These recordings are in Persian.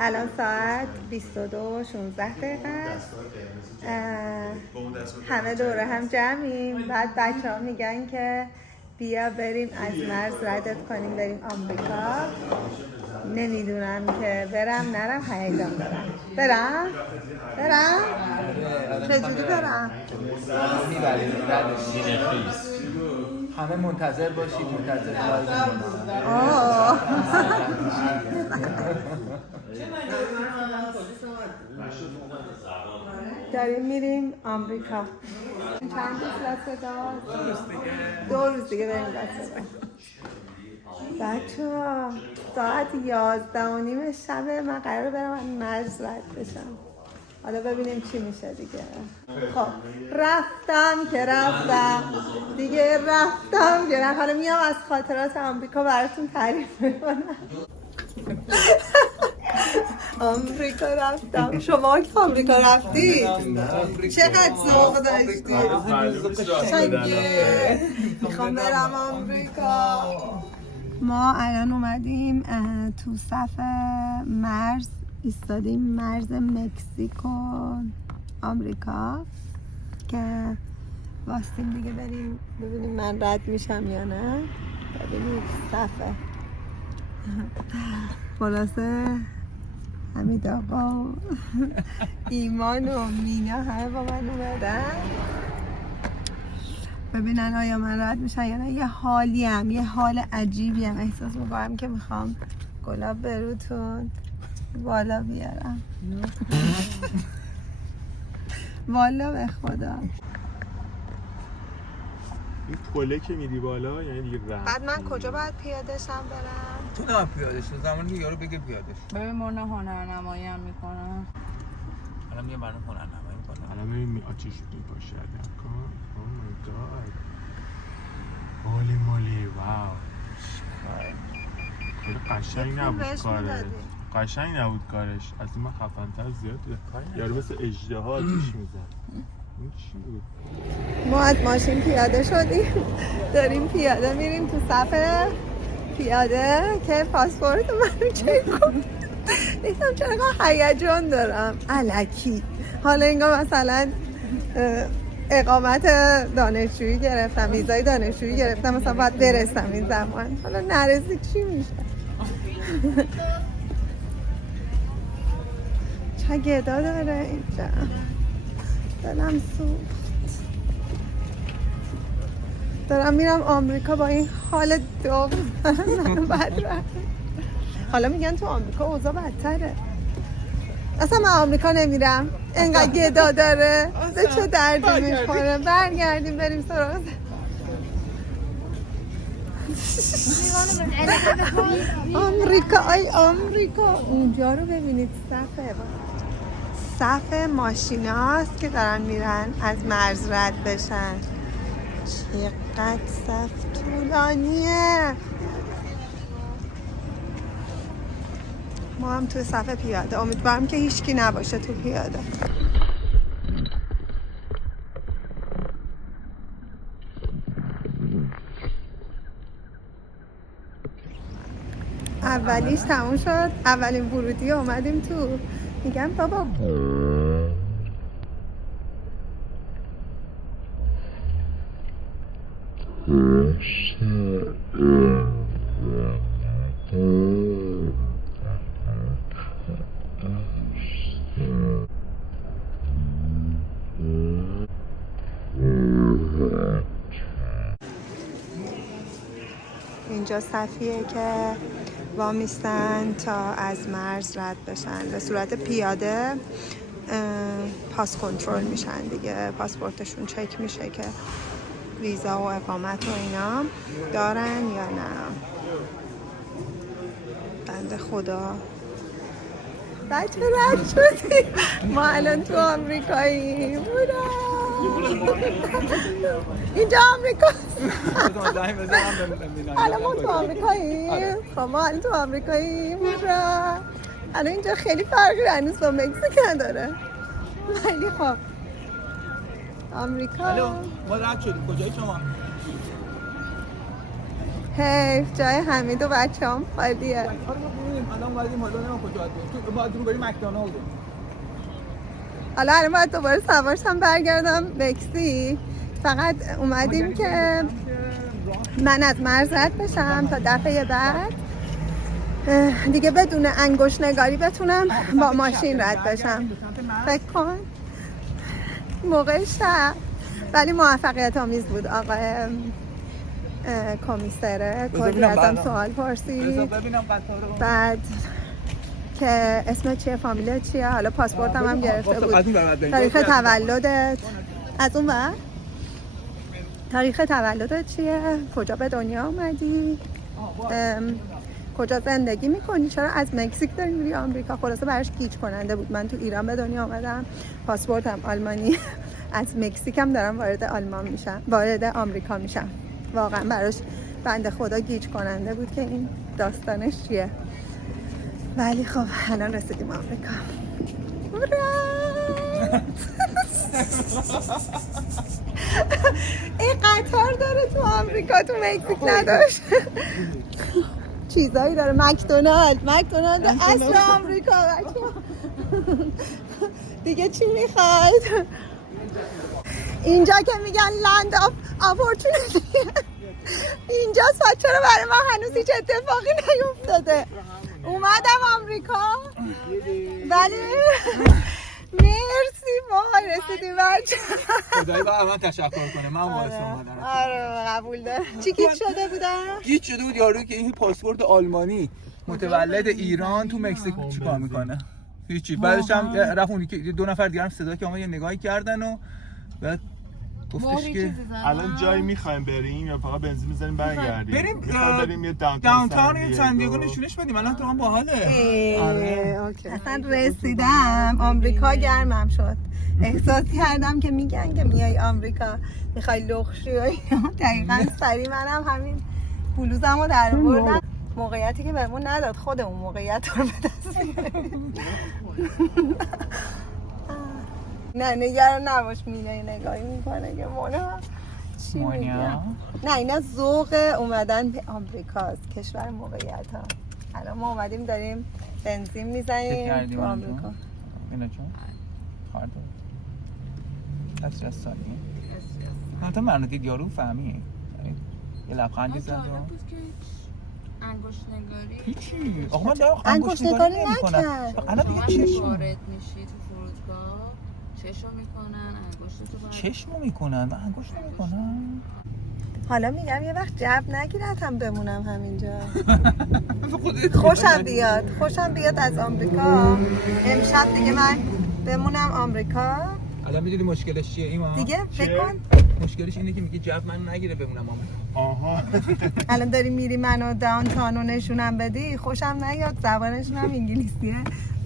الان ساعت 22:16 است. همه دوره هم جمعیم. بعد بچه ها میگن که بیا بریم از مرز ردت کنیم بریم آمریکا. نمیدونم که برم نرم، هیجان دارم. برم؟ چجوری برم؟ میبریم همه منتظر باشید، منتظر داریم میریم آمریکا. چند روز لاسه دار؟ 2 روز دیگه بریم لاسه دار. بچه‌ها ساعت 11:30 شب من قراره برم از مرز رد بشم. حالا ببینیم چی میشه دیگه. خب رفتم دیگه حالا میام از خاطرات آمریکا براتون تعریف میکنم. آمریکا رفتم. شما که آمریکا رفتید چقدر ذوق داشتید؟ میخوام برم آمریکا. ما الان اومدیم تو صف مرز ایستادیم، مرز مکزیک و آمریکا که واسیم دیگه بریم ببینیم من رد میشم یا نه. ببینیم صفه خلاصه حمید آقا و ایمان و مینا همه با من اومدن ببینن آیا من رد میشن یا نه. یه حال عجیبی هم احساس میکنم که میخوام گلاب بروتون بالا بیارم. والا به خدا این پله که میری بالا یعنی دیگه رفت. بعد من کجا باید پیاده شم برم؟ تو نه پیاده شو، زمانی که یارو بگه پیاده شو. ببین مرنا هنرنمایی هم میکنه. الان میگه برام هنرنمایی میکنه. الان میبینی آتیش میپاشه کن. او مای گاد. هولی مولی واو. قشنگ نبود کارش. از این من خفن‌تر زیاد بود. یارو مثل اژدها آتیش میزد. این چی بود؟ ما از ماشین پیاده شدیم داریم پیاده میریم تو صف پیاده که پاسپورت منو چک کن. دیدم چرا هیجان دارم الکی. حالا انگار مثلا اقامت دانشجویی گرفتم، ویزای دانشجویی گرفتم، مثلا باید برسم این زمان. حالا نرسید چی میشه؟ چه گدا داره اینجا. دلم سوخت. دارم میرم آمریکا با این حال دوم. بعد حالا میگن تو آمریکا اوضاع بدتره. اصلا من آمریکا نمیرم، انقدر گدا داره. به چه دردی میخوره. برگردیم بریم سراغ آمریکا. اونجا رو ببینید، صف ماشیناست که دارن میرن از مرز رد بشن. چقدر صف طولانیه. ما هم تو صف پیاده. امیدوارم که هیچکی نباشه تو پیاده. اولیش تموم شد. اولین ورودی اومدیم تو. میگم بابا اینجا صفیه که وامیستن تا از مرز رد بشن. به صورت پیاده پاس کنترل میشن دیگه. پاسپورتشون چک میشه که ویزا و اقامت و اینا دارن یا نه. بنده خدا. بچه رد شدیم. ما الان تو آمریکاییم. اینجا آمریکاست. الان ما تو آمریکاییم. ما الان تو آمریکاییم. الان اینجا خیلی فرقی هنوز با مکزیک نداره. ولی خب آمریکا. الو ما رد شدیم. کجایی شما؟ حیف جای حمید و بچه هم خالیه. الان اومدیم حالا نمیم کجا تو باید رو بریم مکدونالد. حالا الان باید دوباره سوارشم برگردم مکزیک. فقط اومدیم که من از مرز رد بشم تا دفعه بعد دیگه بدون انگشت نگاری بتونم با ماشین رد بشم. فکر کن موقع شب، ولی موفقیت آمیز بود. آقای کمیسره کلی ازم سوال پرسید، بعد که اسم چیه، فامیلت چیه، حالا پاسپورتم هم گرفته بود، تاریخ تولدت از اون وقت، تاریخ تولدت چیه، کجا به دنیا آمدی، کجا زندگی میکنی، چرا از مکزیک داری میری آمریکا. خلاصه براش گیج کننده بود. من تو ایران به دنیا آمدم، پاسپورتم آلمانی، از مکزیکم دارم وارد آمریکا میشم. واقعا براش بنده خدا گیج کننده بود که این داستانش چیه. ولی خب الان رسیدیم آمریکا. این قطار داره تو آمریکا، تو مکزیک نداشت. چیزایی داره، مکدونالد اصل آمریکا. دیگه چی میخواید؟ اینجا که میگن لند آف اپورتونیتی اینجاست. چرا برای من هنوز هیچ اتفاقی نیفتاده؟ اومدم آمریکا ولی مرسی وای رسیدی بچه. خدایی با من تشکر کنه، من وارث اومدم. آره قبول دارم. چی گیج شده بودم؟ گیج شده بود یارو که این پاسپورت آلمانی متولد ایران تو مکزیک چیکار میکنه؟ هیچی. بعدش هم رفت اون که دو نفر دیگه هم صدا که اومد یه نگاهی کردن و بعد گفتش که الان جایی میخوایم بریم یا فقط بنزین میزنیم برگردیم؟ بریم یه داونتاون سن دیگو نشونش بدیم. الان تو هم باحاله. آره اوکی. اصلا رسیدم آمریکا گرمم شد. احساس کردم که میگن که میای آمریکا میخوای لخشی و اینا. دقیقاً سری منم همین بلوزمو در آوردم. موقعیتی که بهمون نداد خودمون موقعیت رو به دست بیاریم. نه نگران نباش، مینه نگاهی میکنه که مونا چی میگه. نه اینا ذوق اومدن به آمریکاست، کشور موقعیت ها. الان ما اومدیم داریم بنزین میزنیم تو آمریکا. اینا چون کار داره دست از سالیه تا منو دید یارو فهمی یه لبخندی زد و انگشت نگاری هیچی. آقا من دارم انگشت نگاری نکنم. الان شما دیگه که چشم وارد میشی تو فرودگاه چشم میکنن، انگشتتو برمی‌دارن. چشمو میکنن، من انگشت نمیکنم. حالا میگم یه وقت جب نگیرتم بمونم همینجا. خوشم بیاد از آمریکا. امشب دیگه من بمونم آمریکا. الان میدونی مشکلش چیه ایمان؟ دیگه فکر کن مشکلش اینه که میگه جب من نگیره بمونم آمریکا. آها الان داری میری منو داونتاونو نشونم بدی، خوشم نیاد، زبانشون هم انگلیسیه.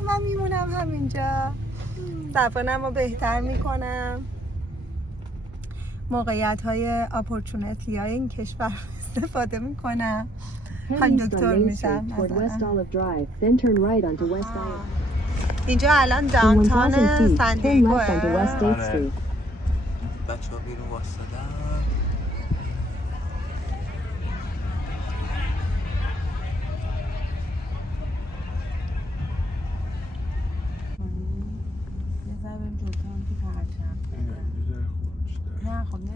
من میمونم همینجا، زبانم رو بهتر میکنم، موقعیت های اپورتونیتی های این کشور استفاده میکنم. هم دکتر میشم اینجا. الان داونتاون سن دیگوه. بچه ها بیرون واسدن. یه ذره بریم جلوتر هم که پرچم نه خب نه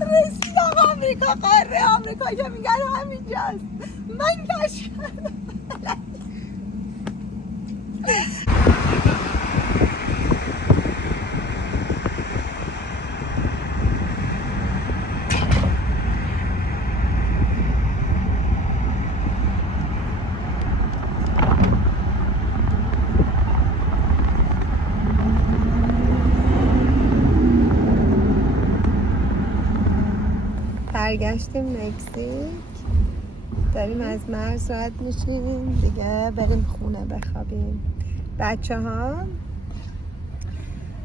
رسیدم آمریکا، قاره آمریکا که میگن همینجاست. من کشف کردم. برگشتیم مکزیک، داریم از مرز رد میشیم دیگه بریم خونه بخوابیم. بچه ها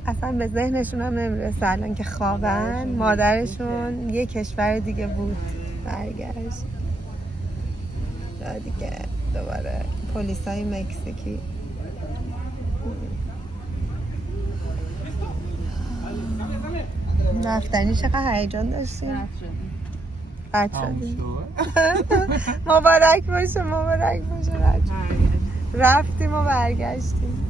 اصلا به ذهنشون هم نمیرسه الان که خوابن، مادرشون یه کشور دیگه بود برگشت. دیگه دوباره پلیس های مکزیکی. رفتنی چقدر هیجان داشتیم. رد شدیم. مبارک باشه رد شدیم. رفتیم و برگشتیم.